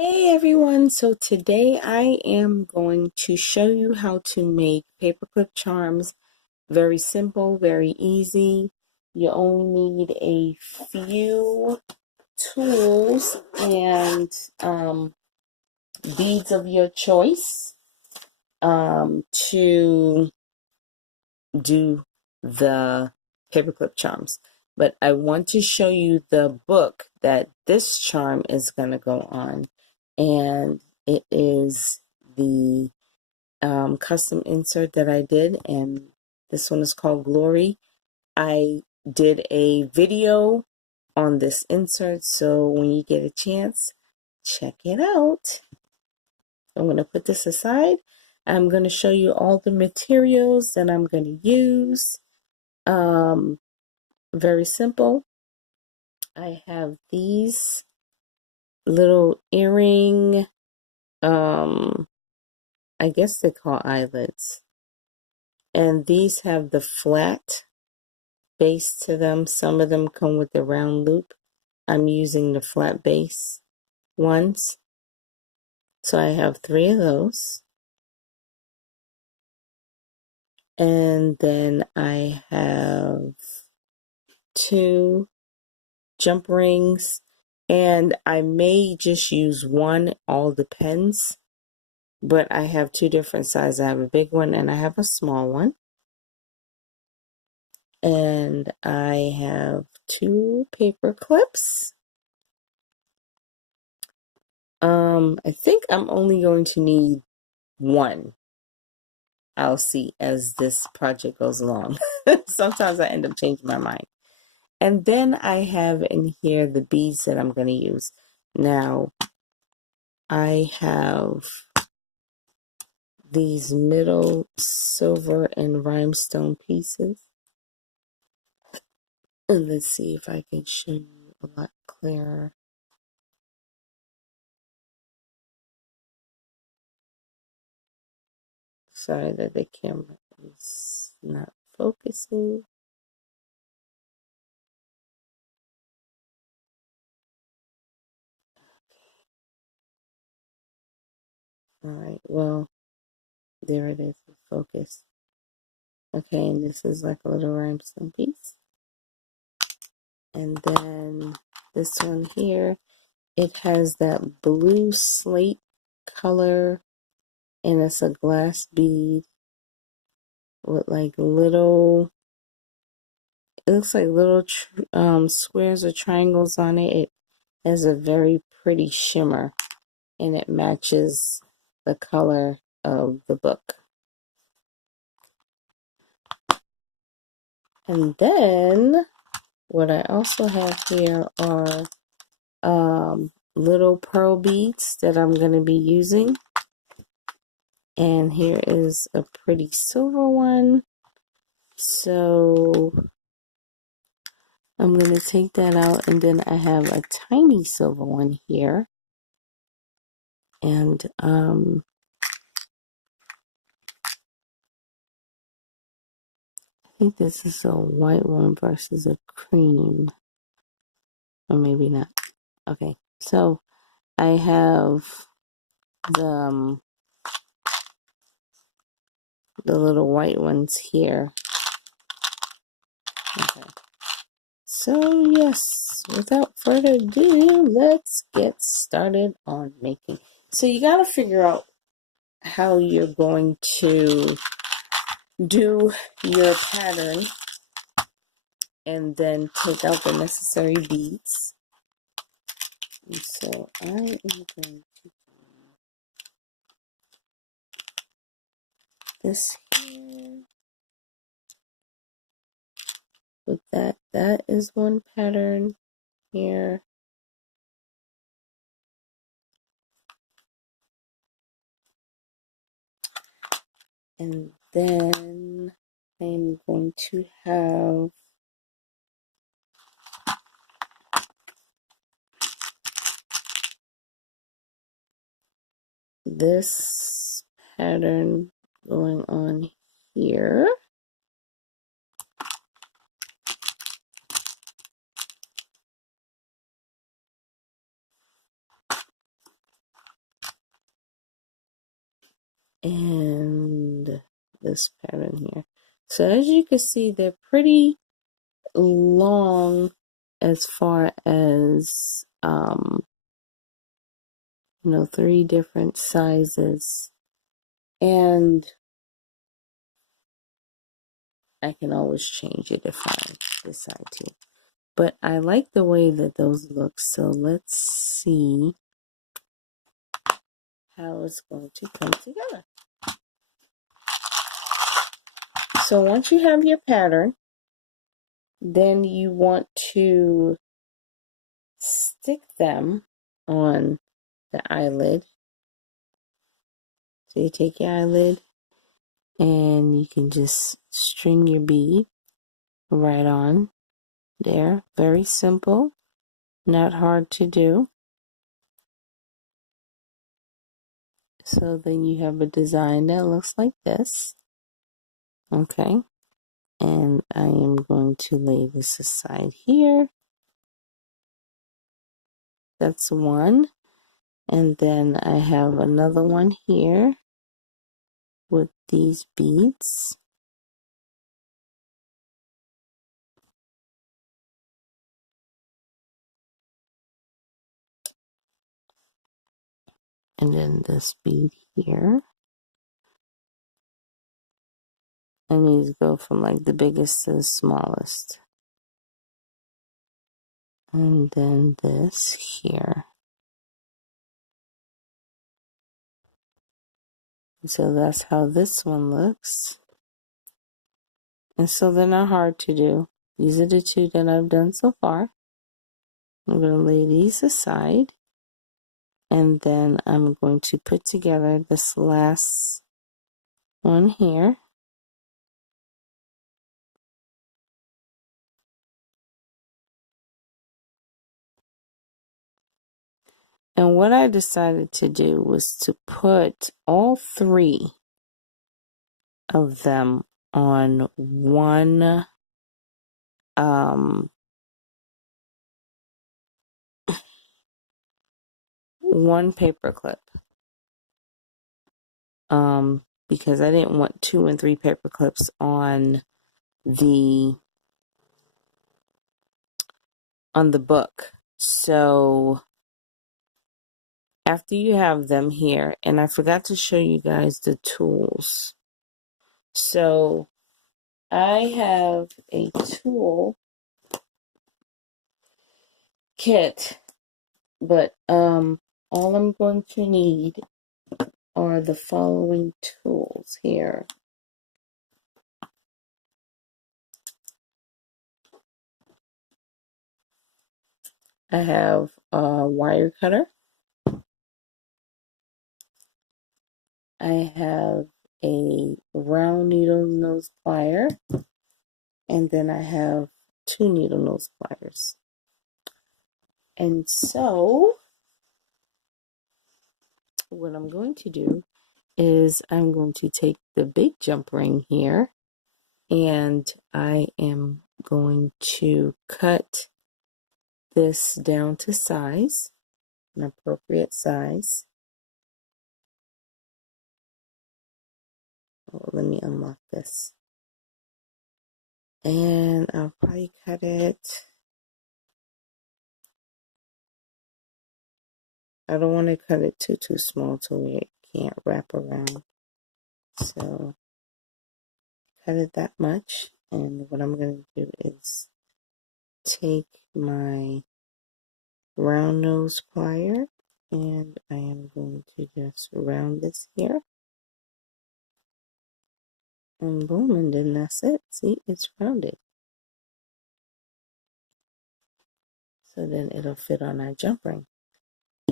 Hey everyone, so today I am going to show you how to make paperclip charms. Very simple, very easy. You only need a few tools and beads of your choice to do the paperclip charms. But I want to show you the book that this charm is going to go on. And it is the custom insert that I did. And this one is called Glory. I did a video on this insert. So when you get a chance, check it out. I'm going to put this aside. I'm going to show you all the materials that I'm going to use. Very simple. I have these little earring, I guess they call eyelets. And these have the flat base to them. Some of them come with the round loop. I'm using the flat base ones. So I have 3 of those. And then I have 2 jump rings. And I may just use one, all depends. But I have 2 different sizes. I have a big one and I have a small one. And I have 2 paper clips. I think I'm only going to need 1. I'll see as this project goes along. Sometimes I end up changing my mind. And then I have in here the beads that I'm going to use. Now, I have these middle silver and rhinestone pieces. And let's see if I can show you a lot clearer. Sorry that the camera is not focusing. All right, well, there it is, focus. Okay, and this is like a little rhinestone piece. And then this one here, it has that blue slate color, and it's a glass bead with like little, it looks like little squares or triangles on it. It has a very pretty shimmer, and it matches the color of the book. And then what I also have here are little pearl beads that I'm going to be using. And here is a pretty silver one. So I'm going to take that out, and then I have a tiny silver one here. And I think this is a white one versus a cream. Or maybe not. Okay, so I have the little white ones here. Okay. So yes, without further ado, let's get started on making. So you got to figure out how you're going to do your pattern and then take out the necessary beads. And so I am going to do this here. With that is one pattern here. And then I'm going to have this pattern going on here. and this pattern here. So as you can see, they're pretty long as far as, you know, 3 different sizes. And I can always change it if I decide to. But I like the way that those look, so let's see how it's going to come together. So once you have your pattern, then you want to stick them on the eyelid. So you take your eyelid and you can just string your bead right on there. Very simple, not hard to do. So then you have a design that looks like this. Okay, and I am going to lay this aside here. That's one. And then I have another one here with these beads. And then this bead here. And these go from like the biggest to the smallest. And then this here. So that's how this one looks. And so they're not hard to do. These are the 2 that I've done so far. I'm going to lay these aside. And then I'm going to put together this last one here. And what I decided to do was to put all 3 of them on one one paper clip. Because I didn't want 2 and 3 paper clips on the book. So after you have them here, and I forgot to show you guys the tools. So I have a tool kit, but all I'm going to need are the following tools here. I have a wire cutter. I have a round needle nose plier, and then I have 2 needle nose pliers. And so what I'm going to do is I'm going to take the big jump ring here, and I am going to cut this down to size, an appropriate size. Oh, let me unlock this. And I'll probably cut it. I don't want to cut it too small to where it can't wrap around. So cut it that much. And what I'm going to do is take my round nose plier and I am going to just round this here. And boom, and then that's it. See, it's rounded. So then it'll fit on our jump ring.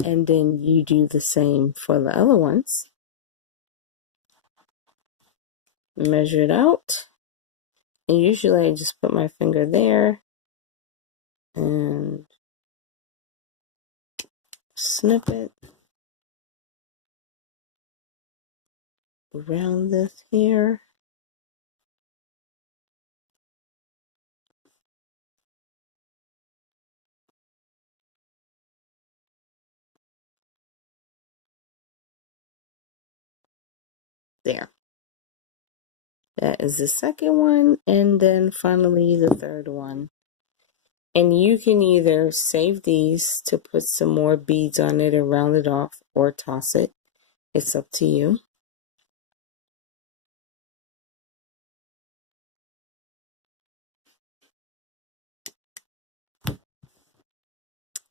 And then you do the same for the other ones. Measure it out. And usually I just put my finger there and snip it around this here. There. That is the second one, and then finally the third one. And you can either save these to put some more beads on it and round it off, or toss it. It's up to you.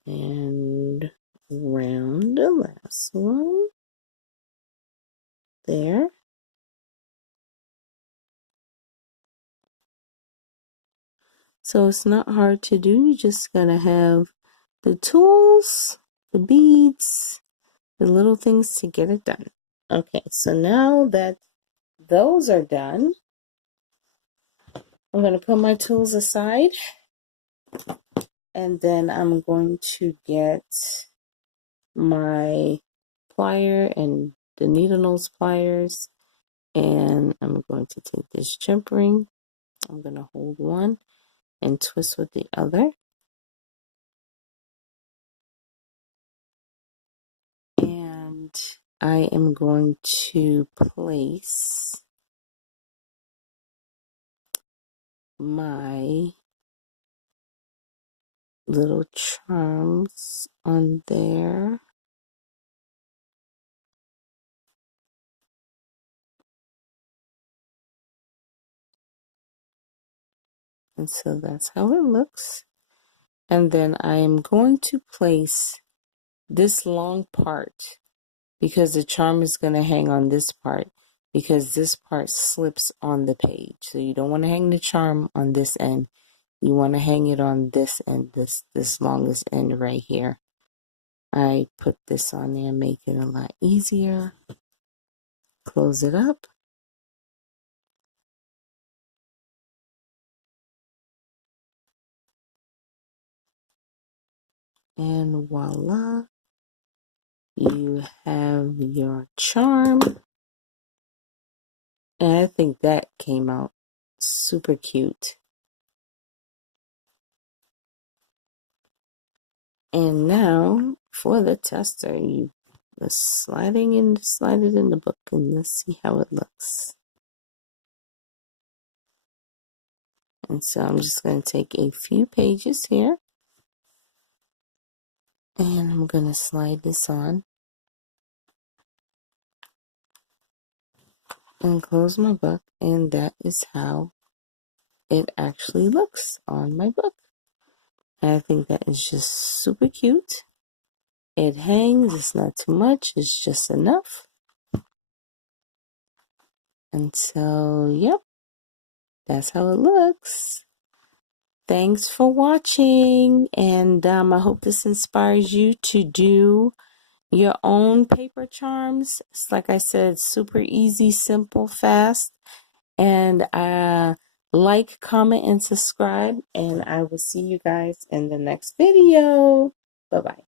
And round the last one. There. So it's not hard to do. You just gotta have the tools, the beads, the little things to get it done. Okay, so now that those are done, I'm gonna put my tools aside, and then I'm going to get my plier and the needle nose pliers, and I'm going to take this jump ring. I'm gonna hold one and twist with the other. And I am going to place my little charms on there. And so that's how it looks. And then I am going to place this long part, because the charm is going to hang on this part, because this part slips on the page. So you don't want to hang the charm on this end. You want to hang it on this end, this longest end right here. I put this on there, make it a lot easier. Close it up. And voila, you have your charm. And I think that came out super cute. And now for the tester, you slide it in the book, and let's see how it looks. And so I'm just going to take a few pages here, and I'm going to slide this on and close my book, and that is how it actually looks on my book. And I think that is just super cute. It hangs, it's not too much, it's just enough. And so, yep, that's how it looks. Thanks for watching, and I hope this inspires you to do your own paper charms. It's like I said, super easy, simple, fast. And like, comment, and subscribe, and I will see you guys in the next video. Bye-bye.